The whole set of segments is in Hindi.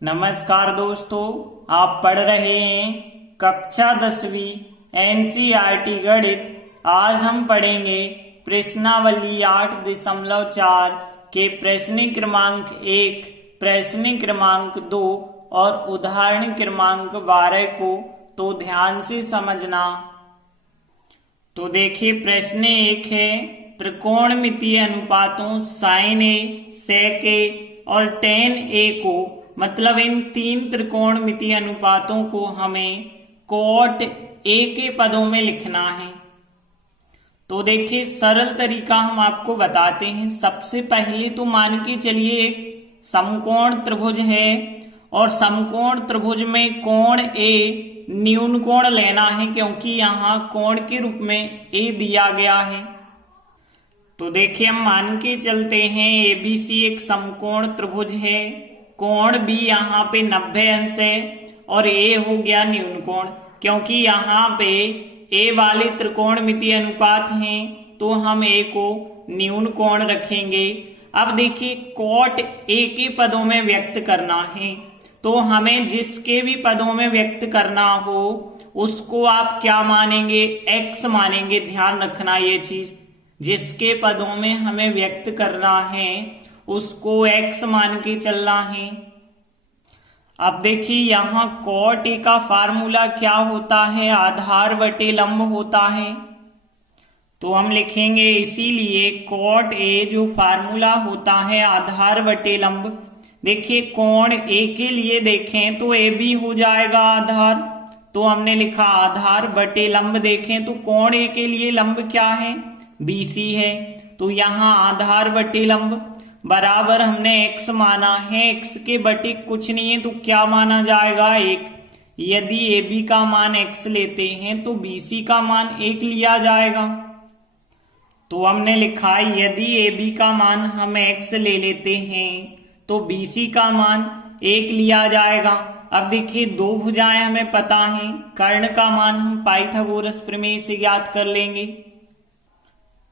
नमस्कार दोस्तों, आप पढ़ रहे हैं कक्षा 10वीं एनसीईआरटी गणित। आज हम पढ़ेंगे प्रश्नावली 8.4 के प्रश्न क्रमांक 1, प्रश्न क्रमांक 2 और उदाहरण क्रमांक 12 को। तो ध्यान से समझना। तो देखिए, प्रश्न 1 है त्रिकोणमितीय अनुपातों साइन ए, सेक ए और टेन ए को, मतलब इन तीन त्रिकोणमितीय अनुपातों को हमें कोट ए के पदों में लिखना है। तो देखिए, सरल तरीका हम आपको बताते हैं। सबसे पहले तो मान के चलिए एक समकोण त्रिभुज है और समकोण त्रिभुज में कोण ए न्यून कोण लेना है, क्योंकि यहाँ कोण के रूप में ए दिया गया है। तो देखिए, हम मान के चलते हैं एबीसी एक समकोण त्रिभुज है, कोण बी यहाँ पे 90 अंश है और ए हो गया न्यून कोण। क्योंकि यहाँ पे ए वाले त्रिकोणमितीय अनुपात हैं तो हम ए को न्यून कोण रखेंगे। अब देखिए, कोट ए के पदों में व्यक्त करना है, तो हमें जिसके भी पदों में व्यक्त करना हो उसको आप क्या मानेंगे, एक्स मानेंगे। ध्यान रखना ये चीज, जिसके पदों में हमें व्यक्त करना है उसको एक्स मान के चलना है। अब देखिए, यहाँ कोट ए का फार्मूला क्या होता है, आधार बटे लंब होता है। तो हम लिखेंगे इसीलिए कोट ए जो फार्मूला होता है आधार बटे लंब। देखिए, कोण ए के लिए देखें तो ए बी हो जाएगा आधार, तो हमने लिखा आधार बटे लंब। देखें तो कोण ए के लिए लंब क्या है, बीसी है, तो यहाँ आधार बटे लंब बराबर हमने x माना है। x के बटे कुछ नहीं है तो क्या माना जाएगा, 1। यदि AB का मान x लेते हैं तो BC का मान 1 लिया जाएगा। तो हमने लिखा यदि AB का मान हम x ले लेते हैं तो BC का मान 1 लिया जाएगा। अब देखिए, दो भुजाएं हमें पता है, कर्ण का मान हम पाइथागोरस प्रमेय से ज्ञात कर लेंगे।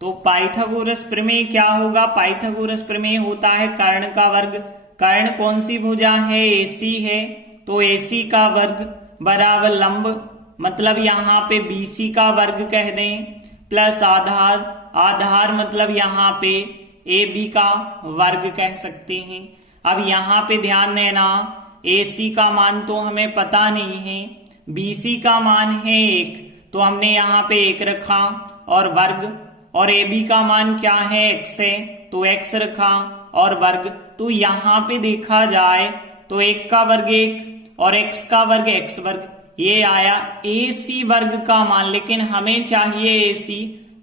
तो पाइथागोरस प्रमेय क्या होगा, पाइथागोरस प्रमेय होता है कर्ण का वर्ग। कर्ण कौन सी भुजा है, AC है, तो AC का वर्ग बराबर लंब, मतलब यहाँ पे BC का वर्ग कह दें, प्लस आधार, आधार मतलब यहाँ पे AB का वर्ग कह सकते हैं। अब यहाँ पे ध्यान देना, AC का मान तो हमें पता नहीं है, BC का मान है 1, तो हमने यहाँ पे 1 रखा और वर्ग, और AB का मान क्या है, x है, तो x रखा और वर्ग। तो यहाँ पे देखा जाए तो 1 का वर्ग 1 और x का वर्ग x वर्ग, ये आया AC वर्ग का मान। लेकिन हमें चाहिए AC,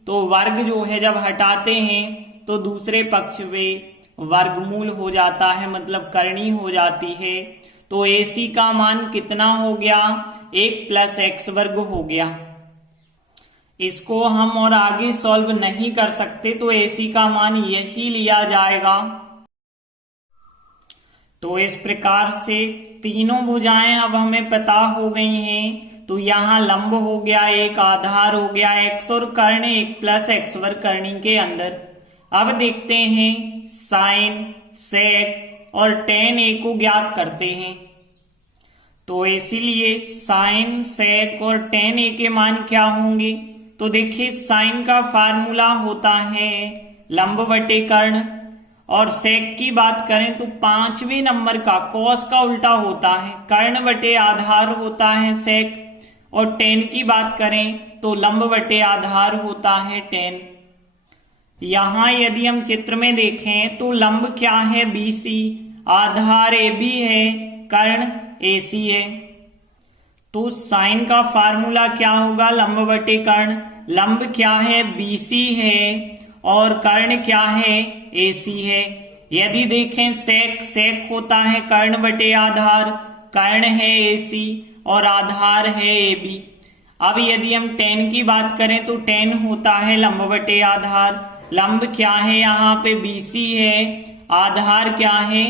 तो वर्ग जो है जब हटाते हैं तो दूसरे पक्ष में वर्गमूल हो जाता है, मतलब करनी हो जाती है। तो AC का मान कितना हो गया, 1 + x वर्ग हो गया। इसको हम और आगे सॉल्व नहीं कर सकते, तो AC का मान यही लिया जाएगा। तो इस प्रकार से तीनों भुजाएं अब हमें पता हो गई हैं। तो यहाँ लंब हो गया 1, आधार हो गया x और कर्ण 1 + x वर्ग करनी के अंदर। अब देखते हैं साइन, सेक और टेन ए को ज्ञात करते हैं। तो इसीलिए साइन, सेक और टेन ए के मान क्या होंगे। तो देखिए, साइन का फार्मूला होता है लंब बटे कर्ण, और सेक की बात करें तो 5वें नंबर का कॉस का उल्टा होता है, कर्ण बटे आधार होता है सेक, और टेन की बात करें तो लंब बटे आधार होता है टेन। यहां यदि हम चित्र में देखें तो लंब क्या है, BC, आधार AB है, कर्ण AC है। तो साइन का फार्मूला क्या होगा, लंब बटे कर्ण। लंब क्या है, BC है, और कर्ण क्या है, AC है। यदि देखें सेक, सेक होता है कर्ण बटे आधार, कर्ण है AC और आधार है AB। अब यदि हम टेन की बात करें तो टेन होता है लंब बटे आधार। लंब क्या है, यहाँ पे BC है, आधार क्या है,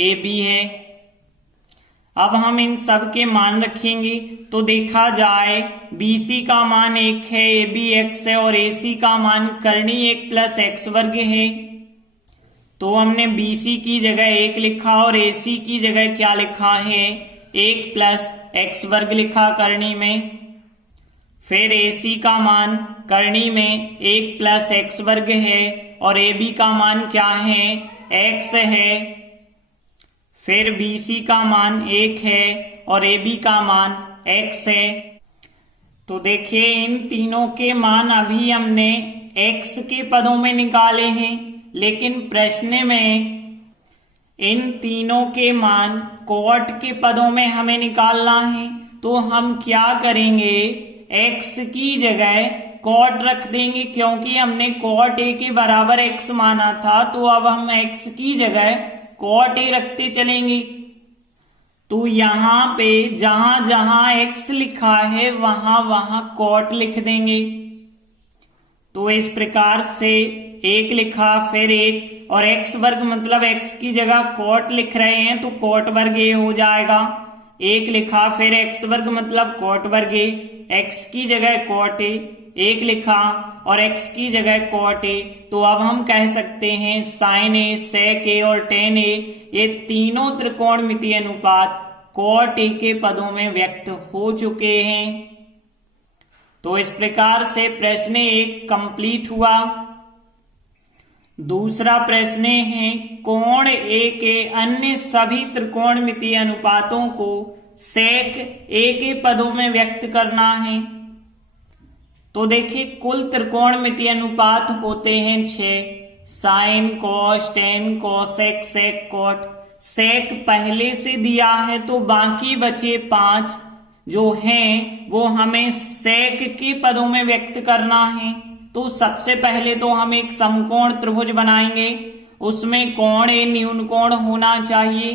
AB है। अब हम इन सब के मान रखेंगे तो देखा जाए BC का मान 1 है, AB x है और AC का मान करनी 1 + x वर्ग है। तो हमने BC की जगह 1 लिखा और AC की जगह क्या लिखा है, 1 प्लस एक्स वर्ग लिखा करनी में। फिर AC का मान करनी में 1 प्लस एक्स वर्ग है और AB का मान क्या है, x है। फिर BC का मान 1 है और AB का मान x है। तो देखिए इन तीनों के मान अभी हमने x के पदों में निकाले हैं, लेकिन प्रश्न में इन तीनों के मान कॉट के पदों में हमें निकालना है। तो हम क्या करेंगे, x की जगह कॉट रख देंगे, क्योंकि हमने कॉट a के बराबर x माना था। तो अब हम x की जगह कॉट a रखते चलेंगे। तो यहाँ पे जहां जहां x लिखा है वहां वहां कॉट लिख देंगे। तो इस प्रकार से 1 लिखा, फिर 1 और x वर्ग मतलब x की जगह कॉट लिख रहे हैं तो कॉट वर्ग a हो जाएगा। 1 लिखा, फिर x वर्ग मतलब कॉट वर्ग a, x की जगह कॉट a, 1 लिखा और x की जगह कॉट a। तो अब हम कह सकते हैं साइन a, सेक a और टेन a ये तीनों त्रिकोणमितीय अनुपात कॉट a के पदों में व्यक्त हो चुके हैं। तो इस प्रकार से प्रश्न 1 कंप्लीट हुआ। दूसरा प्रश्न है कोण A के अन्य सभी त्रिकोणमितीय अनुपातों को सेक A के पदों में व्यक्त करना है। तो देखिए कुल त्रिकोणमितीय अनुपात होते हैं 6, साइन, कॉस, टेन, कोसेक, सेक, कॉट। सेक पहले से दिया है तो बाकी बचे 5 जो हैं वो हमें सेक के पदों में व्यक्त करना है। तो सबसे पहले तो हम एक समकोण त्रिभुज बनाएंगे, उसमें कोण A न्यून कोण होना चाहिए।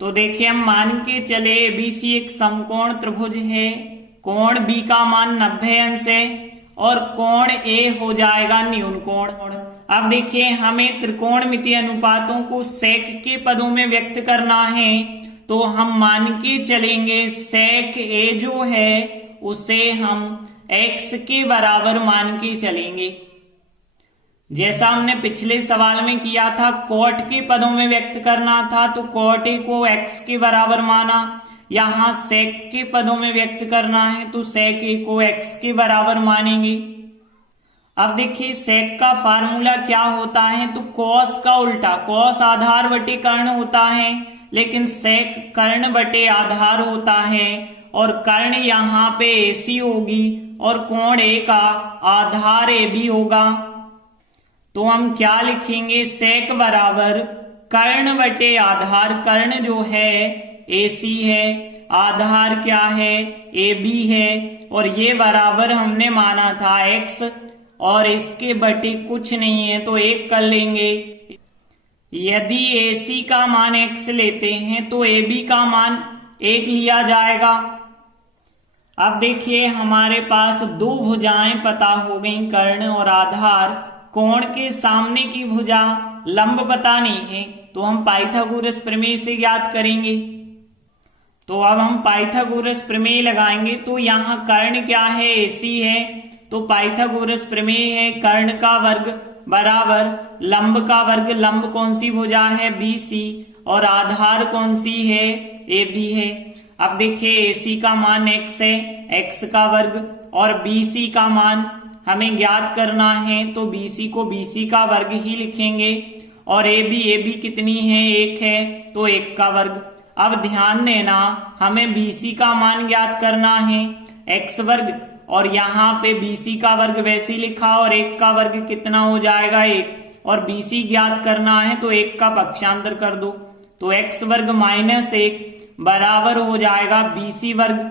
तो देखिए हम मान के चले ABC एक समकोण त्रिभुज है, कोण B का मान 90 अंश है और कोण A हो जाएगा न्यून कोण। अब देखिए हमें त्रिकोणमितीय अनुपातों को सेक के पदों में व्यक्त करना है। तो हम मान के चलेंगे सेक A जो है उसे हम x के बराबर मान के चलेंगे। जैसा हमने पिछले सवाल में किया था, कॉट के पदों में व्यक्त करना था तो कॉट a को x के बराबर माना। यहां सेक के पदों में व्यक्त करना है तो सेक a को x के बराबर मानेंगे। अब देखिए सेक का फार्मूला क्या होता है, तो कॉस का उल्टा, कॉस आधार बटे कर्ण होता है, लेकिन सेक कर्ण बटे आधार होता है और कर्ण यहाँ पे AC होगी और कोण A का आधार AB होगा। तो हम क्या लिखेंगे, सेक बराबर कर्ण बटे आधार, कर्ण जो है AC है, आधार क्या है AB है और ये बराबर हमने माना था x और इसके बटे कुछ नहीं है तो 1 कर लेंगे। यदि AC का मान x लेते हैं तो AB का मान 1 लिया जाएगा। अब देखिए हमारे पास 2 भुजाएं पता हो गई, कर्ण और आधार। कोण के सामने की भुजा लंब पता नहीं है तो हम पाइथागोरस प्रमेय से ज्ञात करेंगे। तो अब हम पाइथागोरस प्रमेय लगाएंगे। तो यहाँ कर्ण क्या है, AC है, तो पाइथागोरस प्रमेय है कर्ण का वर्ग बराबर लंब का वर्ग। लंब कौन सी भुजा है, BC, और आधार कौन सी है, AB है। अब देखिए AC का मान x है, x का वर्ग, और BC का मान हमें ज्ञात करना है तो BC को BC का वर्ग ही लिखेंगे और AB कितनी है, 1 है तो 1 का वर्ग। अब ध्यान देना हमें BC का मान ज्ञात करना है x वर्ग और यहाँ पे BC का वर्ग वैसे ही लिखा और 1 का वर्ग कितना हो जाएगा, 1, और BC ज्ञात करना है तो 1 का पक्षांतर कर दो तो x वर्ग माइनस 1 बराबर हो जाएगा BC वर्ग।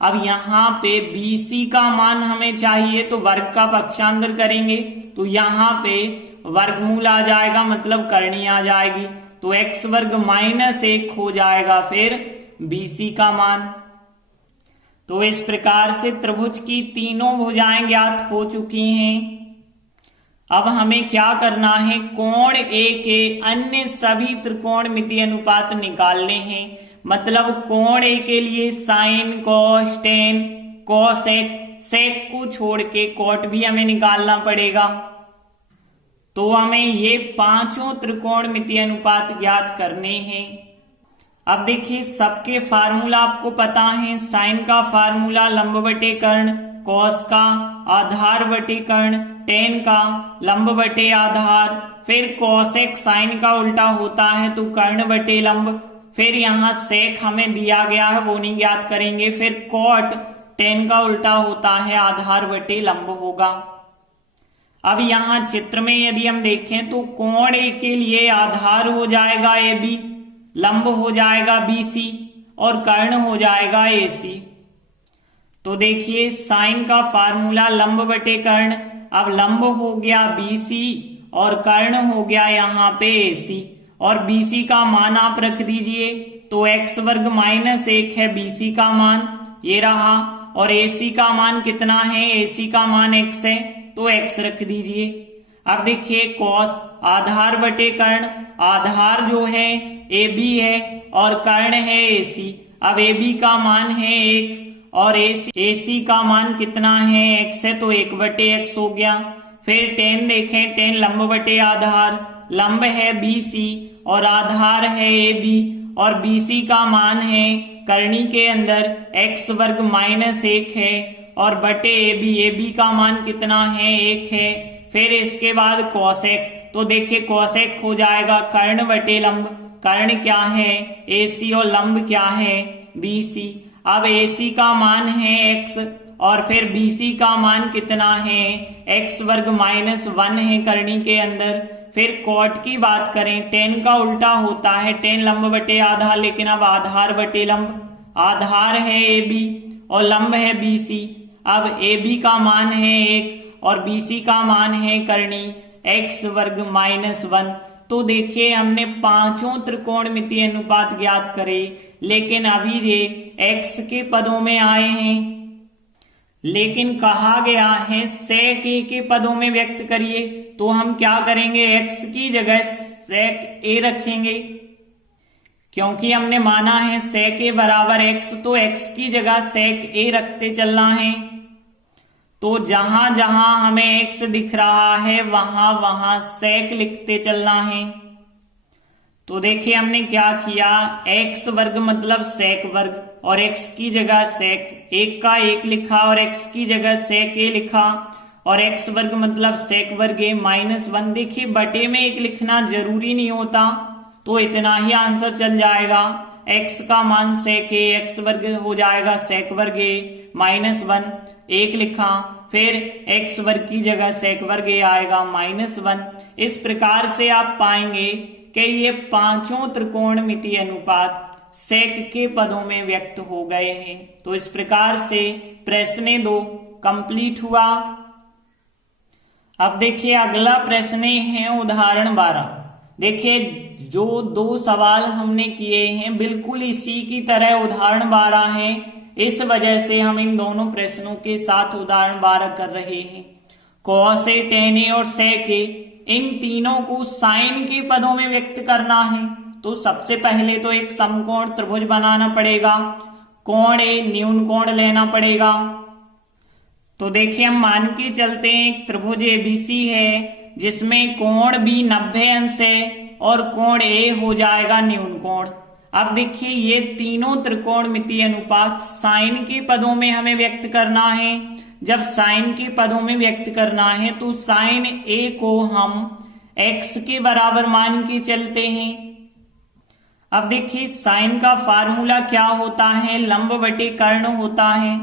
अब यहाँ पे BC का मान हमें चाहिए तो वर्ग का पक्षांतर करेंगे तो यहाँ पे वर्गमूल आ जाएगा, मतलब करनी आ जाएगी तो x वर्ग माइनस 1 हो जाएगा फिर BC का मान। तो इस प्रकार से त्रिभुज की तीनों भुजाएं ज्ञात हो चुकी हैं। अब हमें क्या करना है, कोण A के अन्य सभी त्रिकोणमितीय अनुपात निकालने हैं। मतलब कोण A के लिए साइन, कॉस, टेन, कोसेक, सेक को छोड़ के कॉट भी हमें निकालना पड़ेगा। तो हमें ये पांचों त्रिकोणमितीय अनुपात ज्ञात करने हैं। अब देखिए सबके फार्मूला आपको पता है। साइन का फार्मूला लंब बटे कर्ण, कॉस का आधार बटे कर्ण, टेन का लंब बटे आधार, फिर कॉसेक साइन का उल्टा होता है तो कर्ण बटे लंब, फिर यहाँ सेक हमें दिया गया है वो नहीं ज्ञात करेंगे, फिर कॉट टेन का उल्टा होता है आधार बटे लंब होगा। अब यहाँ चित्र में यदि हम देखें तो कोण ए के लिए आधार हो जाएगा ए बी, लंब हो जाएगा बी सी और कर्ण हो जाएगा ए सी। तो देखिए साइन का फार्मूला लंब बटे कर्ण, अब लंब हो गया बी सी और कर्ण हो गया यहाँ पे ए सी, और बी सी का मान आप रख दीजिए तो x वर्ग माइनस 1 है बी सी का मान, ये रहा, और ए सी का मान कितना है, ए सी का मान x है तो x रख दीजिए। अब देखिए कॉस आधार बटे कर्ण, आधार जो है ए बी है और कर्ण है ए सी, अब ए बी का मान है 1 और ए सी का मान कितना है x है तो 1 बटे x हो गया। फिर टेन देखें, टेन लंब बटे आधार, लंब है बी सी और आधार है ए बी, और बी सी का मान है करनी के अंदर x वर्ग माइनस 1 है और बटे ए बी का मान कितना है 1 है। फिर इसके बाद कॉसेक, तो देखिए कॉसेक हो जाएगा कर्ण बटे लंब, कर्ण क्या है ए सी और लंब क्या है बी सी। अब ए सी का मान है x और फिर बी सी का मान कितना है x वर्ग माइनस 1 है करनी के अंदर। फिर कॉट की बात करें, टेन का उल्टा होता है टेन लंब बटे आधार, लेकिन अब आधार बटे लंब, आधार है ए बी और लंब है बी सी। अब ए बी का मान है 1 और बी सी का मान है करनी x वर्ग माइनस 1। तो देखिए हमने पांचों त्रिकोणमितीय अनुपात ज्ञात करे, लेकिन अभी ये x के पदों में आए हैं, लेकिन कहा गया है सेक ए के पदों में व्यक्त करिए, तो हम क्या करेंगे x की जगह सेक ए रखेंगे, क्योंकि हमने माना है सेक ए बराबर x, तो x की जगह सेक ए रखते चलना है। तो जहां जहां हमें x दिख रहा है वहां वहां सेक लिखते चलना है। तो देखिए हमने क्या किया, x वर्ग मतलब सेक वर्ग और x की जगह सेक 1 का 1 लिखा और x की जगह सेक ए लिखा, और x वर्ग मतलब सेक वर्ग ए माइनस 1। देखिए बटे में 1 लिखना जरूरी नहीं होता, तो इतना ही आंसर चल जाएगा। x का मान सेक ए, x वर्ग हो जाएगा सेक वर्ग ए माइनस 1, 1 लिखा, फिर x वर्ग की जगह सेक वर्ग ए आएगा माइनस 1। इस प्रकार से आप पाएंगे कि ये पांचों त्रिकोणमितीय अनुपात सेक के पदों में व्यक्त हो गए हैं। तो इस प्रकार से प्रश्न 2 कंप्लीट हुआ। अब देखिए अगला प्रश्न है उदाहरण 12। देखिए जो 2 सवाल हमने किए हैं बिल्कुल इसी की तरह उदाहरण 12 है, इस वजह से हम इन दोनों प्रश्नों के साथ उदाहरण 12 कर रहे हैं। कॉस ए, टेन ए और सेक ए, इन तीनों को साइन के पदों में व्यक्त करना है। तो सबसे पहले तो एक समकोण त्रिभुज बनाना पड़ेगा, कोण ए न्यून कोण लेना पड़ेगा। तो देखिए हम मान के चलते हैं एक त्रिभुज एबीसी है जिसमें कोण बी 90 अंश है और कोण ए हो जाएगा न्यून कोण। अब देखिए ये तीनों त्रिकोणमितीय अनुपात साइन के पदों में हमें व्यक्त करना है। जब साइन के पदों में व्यक्त करना है तो साइन ए को हम x के बराबर मान के चलते हैं। अब देखिए साइन का फार्मूला क्या होता है, लंब बटे कर्ण होता है।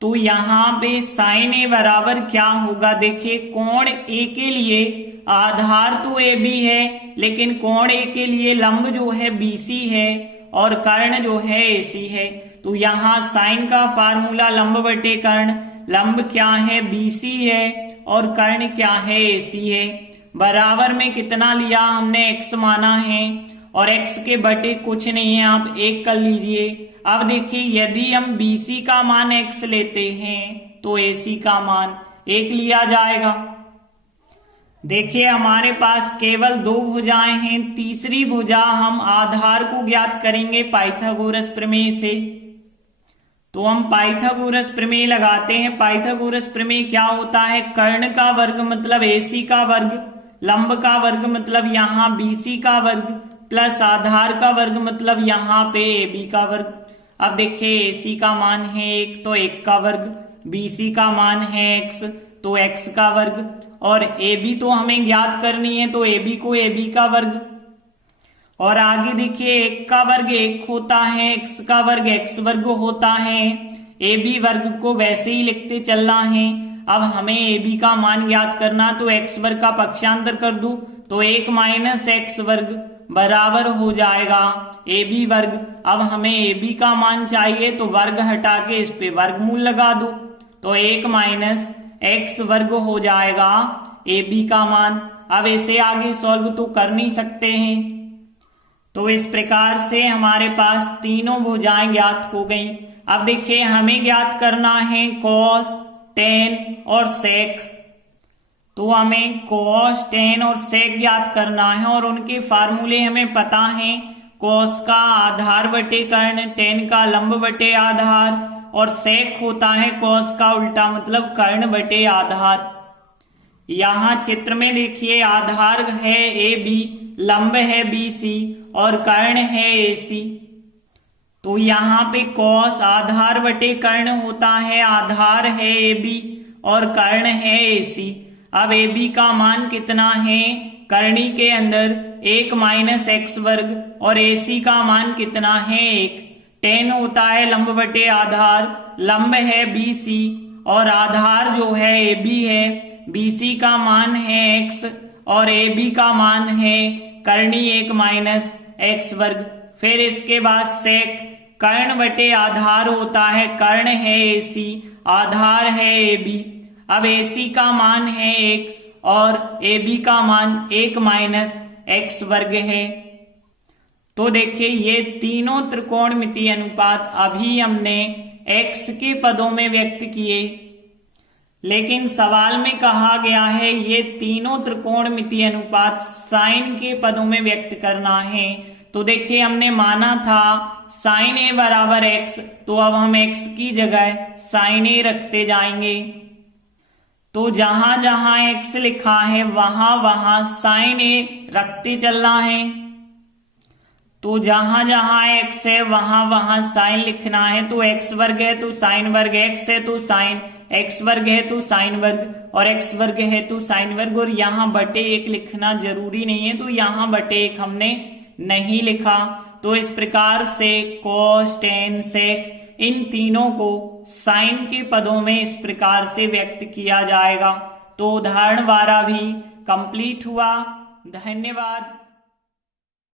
तो यहां पे साइन ए बराबर क्या होगा, देखिए कोण ए के लिए आधार तो ए बी है, लेकिन कोण ए के लिए लंब जो है बीसी है और कर्ण जो है एसी है। तो यहाँ साइन का फार्मूला लंब बटे कर्ण, लंब क्या है बीसी है और कर्ण क्या है एसी है। बराबर में कितना लिया हमने x माना है और x के बटे कुछ नहीं है, आप 1 कर लीजिए। अब देखिए यदि हम BC का मान x लेते हैं तो AC का मान 1 लिया जाएगा। देखिए हमारे पास केवल 2 भुजाएं हैं, तीसरी भुजा हम आधार को ज्ञात करेंगे पाइथागोरस प्रमेय से। तो हम पाइथागोरस प्रमेय लगाते हैं। पाइथागोरस प्रमेय क्या होता है, कर्ण का वर्ग मतलब AC का वर्ग लंब का वर्ग मतलब यहाँ BC का वर्ग प्लस आधार का वर्ग मतलब यहाँ पे AB का वर्ग। अब देखिए AC का मान है 1 तो 1 का वर्ग, BC का मान है x तो x का वर्ग, और AB तो हमें ज्ञात करनी है तो AB को AB का वर्ग। और आगे देखिए 1 का वर्ग 1 होता है, x का वर्ग x वर्ग होता है, AB वर्ग को वैसे ही लिखते चलना है। अब हमें AB का मान ज्ञात करना तो x वर्ग का पक्षांतर कर दूं तो 1 माइनस x वर्ग बराबर हो जाएगा AB वर्ग। अब हमें AB का मान चाहिए तो वर्ग हटा के इस पे वर्गमूल लगा दूं तो 1 माइनस x वर्ग हो जाएगा AB का मान। अब इसे आगे सॉल्व तो कर नहीं सकते हैं, तो इस प्रकार से हमारे पास तीनों भुजाएं ज्ञात हो गई। अब देखिए हमें ज्ञात करना है कॉस, टेन और सेक, तो हमें कॉस, टेन और सेक ज्ञात करना है और उनके फार्मूले हमें पता है। कॉस का आधार बटे कर्ण, टेन का लंब बटे आधार और सेक होता है कॉस का उल्टा मतलब कर्ण बटे आधार। यहाँ चित्र में देखिए आधार है AB, लंब है BC और कर्ण है AC। तो यहाँ पे कॉस आधार बटे कर्ण होता है, आधार है AB और कर्ण है AC। अब AB का मान कितना है, करणी के अंदर 1 माइनस x वर्ग और AC का मान कितना है 1। टेन होता है लंब बटे आधार, लंब है BC और आधार जो है AB है, BC का मान है x और AB का मान है करणी 1 माइनस x वर्ग। फिर इसके बाद सेक, कर्ण बटे आधार होता है, कर्ण है AC, आधार है AB। अब AC का मान है 1 और AB का मान 1 माइनस x वर्ग है। तो देखिए ये तीनों त्रिकोणमितीय अनुपात अभी हमने x के पदों में व्यक्त किए, लेकिन सवाल में कहा गया है ये तीनों त्रिकोणमितीय अनुपात साइन के पदों में व्यक्त करना है। तो देखिए हमने माना था साइन A बराबर x, तो अब हम x की जगह साइन A रखते जाएंगे। तो जहां जहां x लिखा है वहां वहां साइन A रखते चलना है। तो जहां जहां x है वहां वहां साइन लिखना है। तो x वर्ग है तो साइन वर्ग, x है तो साइन, x वर्ग है तो साइन वर्ग और x वर्ग है तो साइन वर्ग। और यहाँ बटे 1 लिखना जरूरी नहीं है, तो यहाँ बटे 1 हमने नहीं लिखा। तो इस प्रकार से कॉस, टेन, सेक इन तीनों को साइन के पदों में इस प्रकार से व्यक्त किया जाएगा। तो उदाहरण 12 भी कंप्लीट हुआ। धन्यवाद।